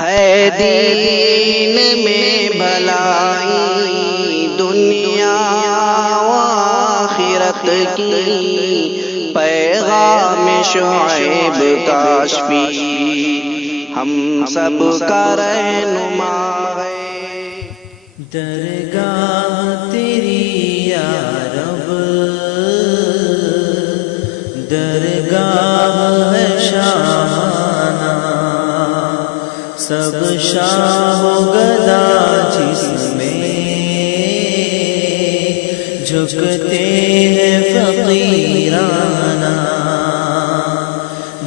ہے دین میں بھلائی دنیا و آخرت کی، پیغام شعیب کاشفی ہم سب کا رہنما ہے۔ درگاہ تیری یا رب، درگاہ ہے شاہانہ، سب شاہ و گدا جس میں جھکتے ہیں فقیرانہ،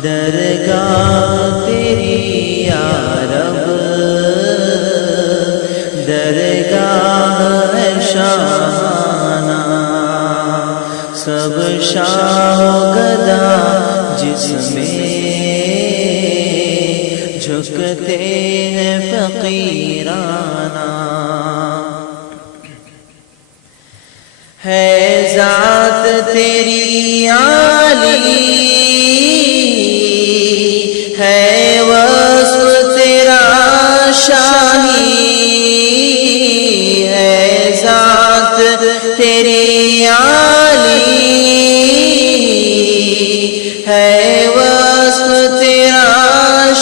درگاہ تیری یا رب، درگاہ ہے شاہانہ، سب شاہ و گدا جس میں جھکتے ہیں فقیرانہ، ہے ذات تیری عالی، ہے وصف تیرا شاہی، ہے ذات تیری عالی، ہے وصف تیرا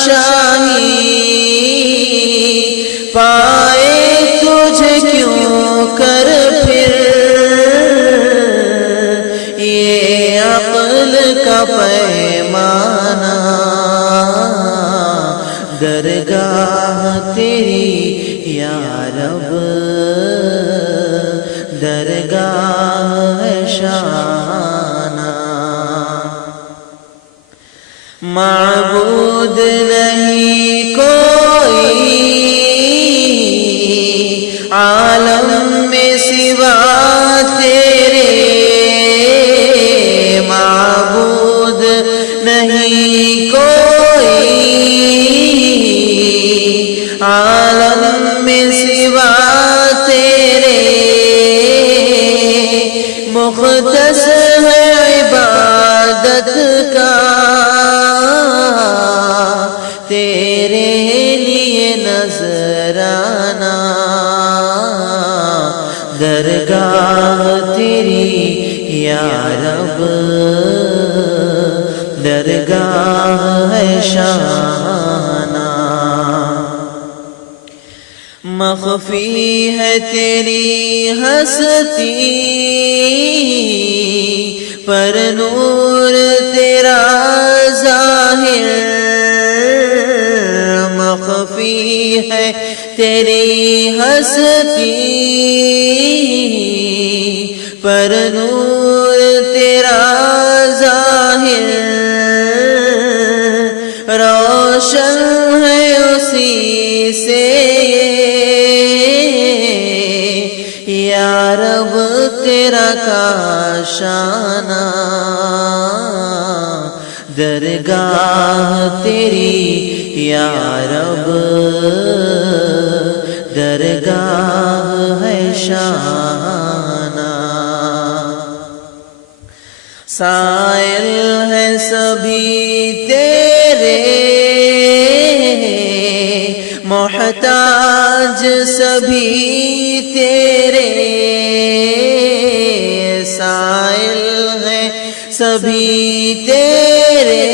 شاہی، پائے تجھے کیوں کر پھر یہ عقل کا پیمانہ، درگاہ تیری یا رب، درگاہ ہے شانہ، معبود نہیں کوئی عالم میں سوا تیرے، معبود نہیں کوئی عالم میں سوا تیرے، مختص ہے عبادت کا تیرے لیے نذرانہ، درگاہ تیری یا رب، درگاہ ہے شانہ، مخفی ہے تیری ہستی پر نور تیرا ظاہر، مخفی ہے تیری ہستی پر نور تیرا ظاہر، روشن ہے اسی سے یا رب تیرا کاشانہ، درگاہ تیری یا رب، درگاہ ہے شانہ، سائل ہے سبھی تیرے، محتاج سبھی تیرے، سائل ہیں سبھی تیرے،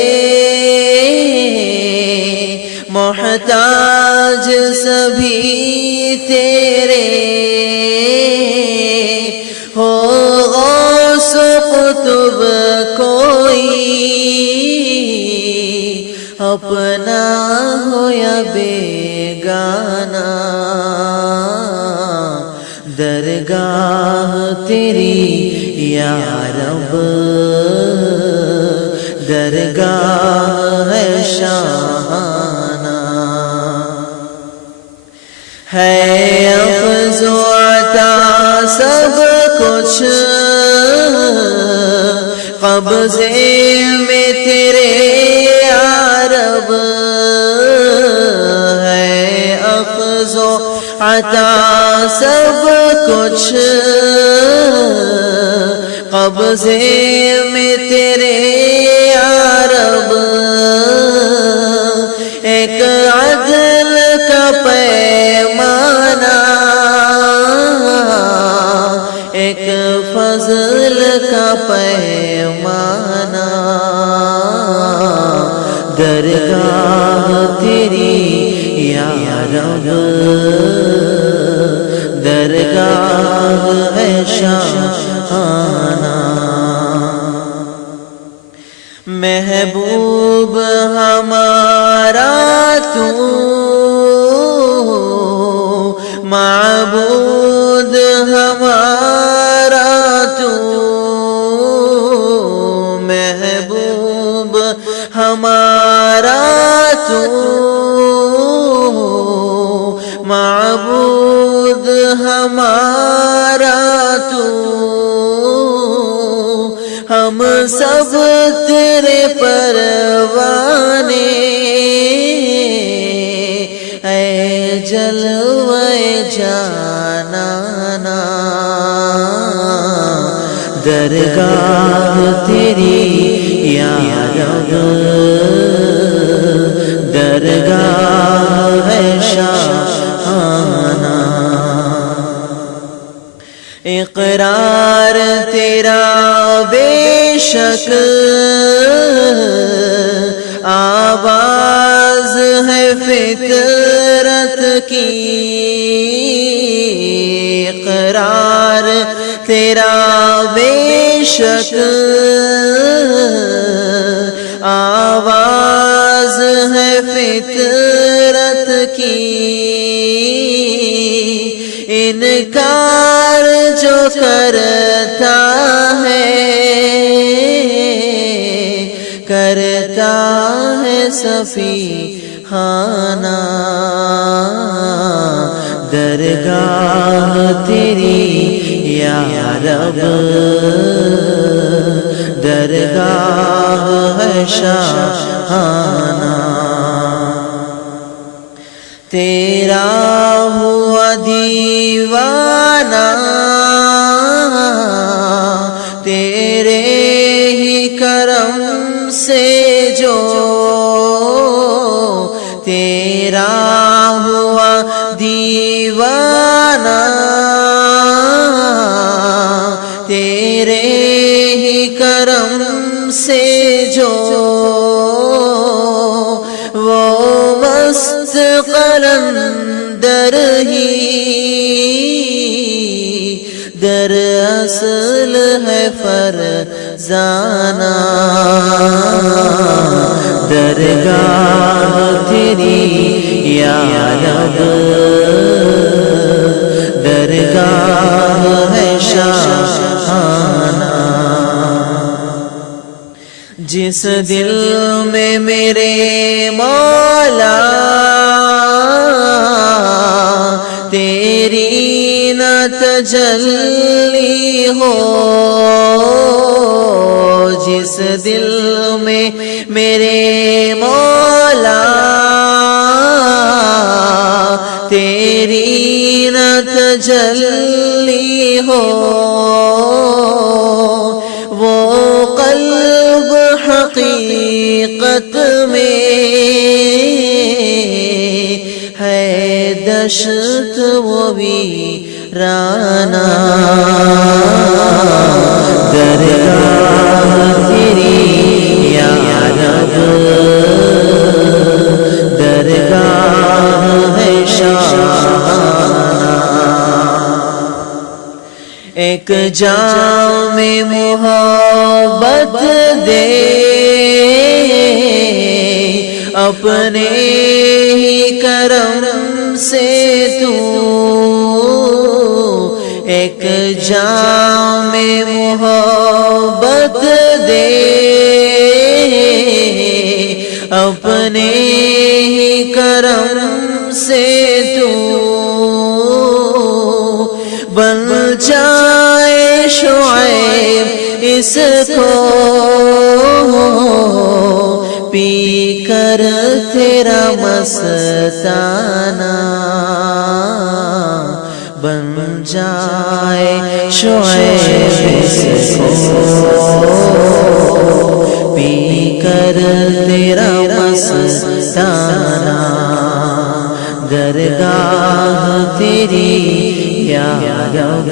محتاج سبھی تیرے، ہو غوث قطب کوئی اپنا ہو یا بیگانہ، درگاہ تیری یا رب، درگاہ ہے شانہ، ہے اخذ و عطا سب کچھ قبضے میں تیرے یا رب، ہے اخذ و عطا سب کچھ قبضے میں تیرے یا رب، ایک عدل معبود ہمارا تو، ہم سب تیرے پروانے، اے جلوے جانانا، درگاہ تیری یا رب، درگاہ ہے شاہانہ، اقرار تیرا بے شک آواز ہے فطرت کی، اقرار تیرا بے شک آواز ہے فطرت کی، انکار جو کرتا ہے سفیہانہ، درگاہ تیری یا رب، درگاہ ہے شاہانہ، تیرا ہوا دیوانہ، تیرے ہی کرم سے جو تیرا ہوا دیوانہ، تیرے ہی کرم سے جو وہ مست قلندر ہی در اصل ہے فرزانہ، درگاہ تیری یا رب، درگاہ ہے شاہانہ، جس دل میں میرے مولا تیری نہ تجلی ہو، جس دل میں میرے مولا تیری نہ تجلی ہو، وہ قلب حقیقت میں ہے دشت وہ ویرانہ، درگاہ تیری یا رب، درگاہ ہے شاہانہ، ایک جام محبت دے اپنے ہی کرم سے تو، ایک جام محبت دے اپنے ہی کرم سے تو، بن جائے شعیب اس کو پی کر تیرا مستانہ، بن جائے شعیب اس کو پی کر تیرا مستانہ، درگاہ تیری یا رب،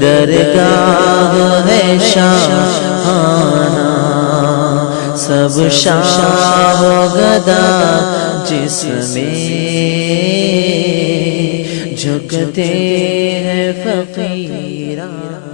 درگاہ ہے شاہانہ، سب شاہ و گدا جس میں جھکتے ہیں فقیران۔